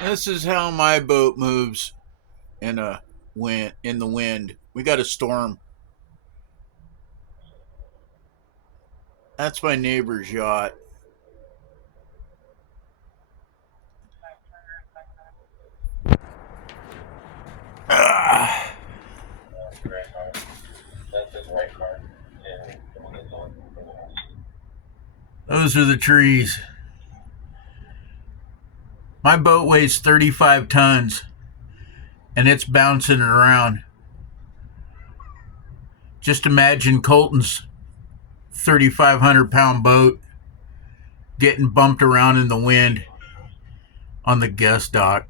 This is how my boat moves in the wind. We got a storm. That's my neighbor's yacht. Ah, those are the trees. My boat weighs 35 tons and it's bouncing around. Just imagine Colton's 3,500-pound boat getting bumped around in the wind on the guest dock.